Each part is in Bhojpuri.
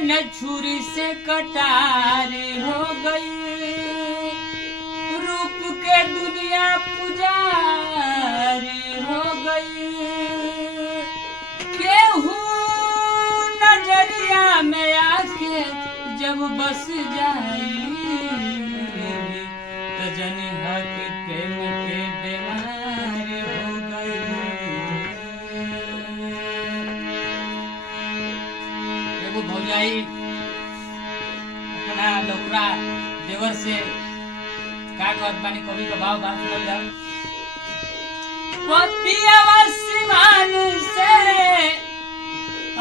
न छुरी से कटारी हो गई, रूप के दुनिया पुजारी हो गई। केहू नजरिया में आके जब बस जाई, तो जनी हक प्रेम के बीमार हो गई। एगो भौजाई अपना लौकरा देवर से का कहत बानी, कवि का भाव बात कर जा। पियावा सिवान से,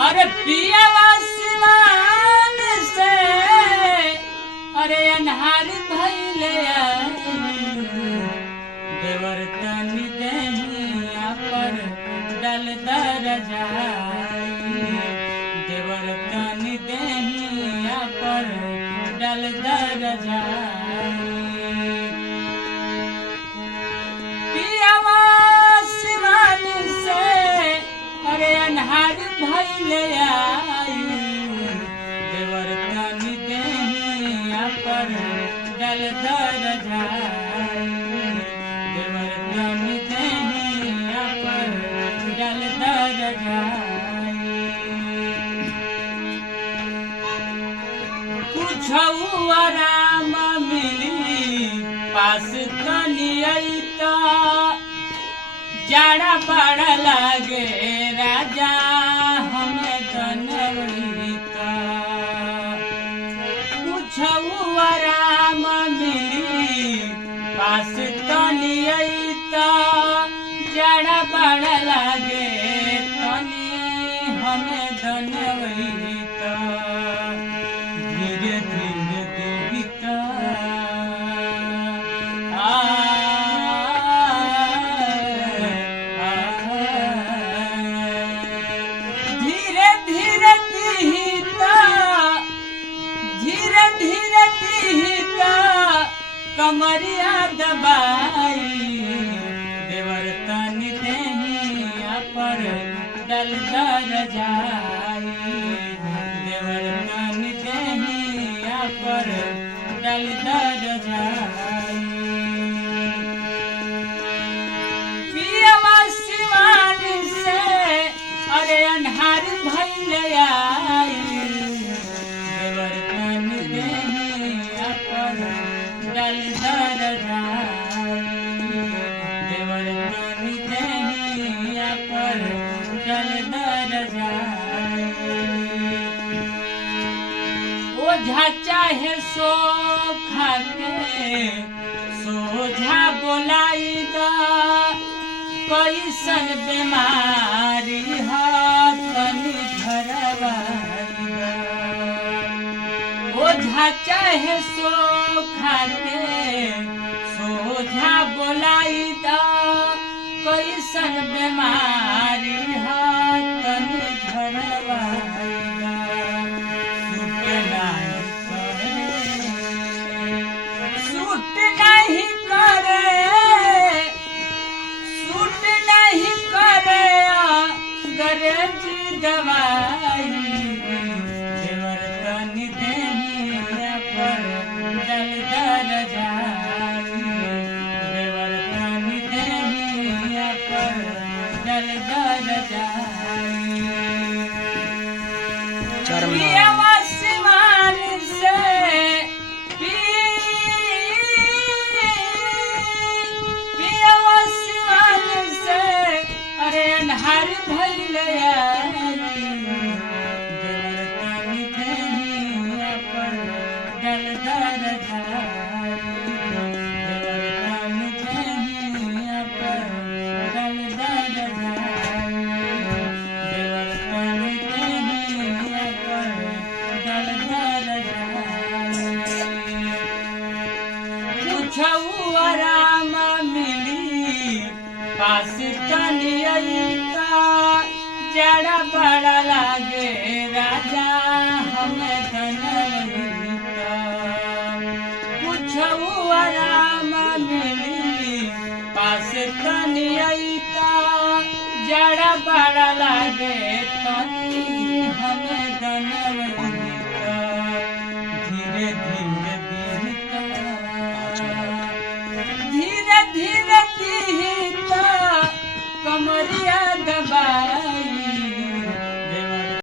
अरे पियावा सिवान से, अरे अन्हार भइले देवर तनी देहिया पर डल दरजाई, देवर तनी देहिया पर डल दरजाई। पियावा सिवान से, अरे अन्हार भइले देवर तनी देहिया पर डल दरजाई, देवर तनी देहिया पर डल दरजाई। कुछऊ आराम मिली पास तनी अइता, जाड़ा पड़ा लागे राजा हमें तनवैता। कुछऊ आराम मिली पास तनी अइता, जाड़ा पड़ा लागे तनी हमें तनवैता। धीरे धीरे बीता कमरिया दबाई, देवर तनी देहिया पर डल दरजाई, देवर तनी देहिया पर डल दरजाई। पियावा सिवान से, अरे अन्हार भइले देवर तनी देहिया पर डल दरजाई, देवर तनी देहिया पर डल दरजाई। ओझा चाहे सो खाके सोझा बोलाई दा, कैसन बीमारी हाथ तनी झरवाई दा। ओझा चाहे सो खाके सोझा बोलाई दा, कैसन बीमारी हाथ तनी झरवाई दा। सूट नहीं करे, सूट नहीं करे अंग्रेजी दवाई, देवर तनी देहिया पर डल दरजाई, देवर तनी देहिया पर डल दरजाई। पियावा सिवान से, पियावा सिवान से, अरे अन्हार भइले देवर तनी देहिया पर डल दरजाई, देवर तनी देहिया पर डल दरजाई, देवर तनी देहिया पर डल दरजाई। कुछऊ आराम मिली पास तनी अइता, जाड़ा बड़ा लागे राजा हमें तनवैता। कुछऊ आराम मिली पास तनी अइता, जाड़ा बड़ा लागे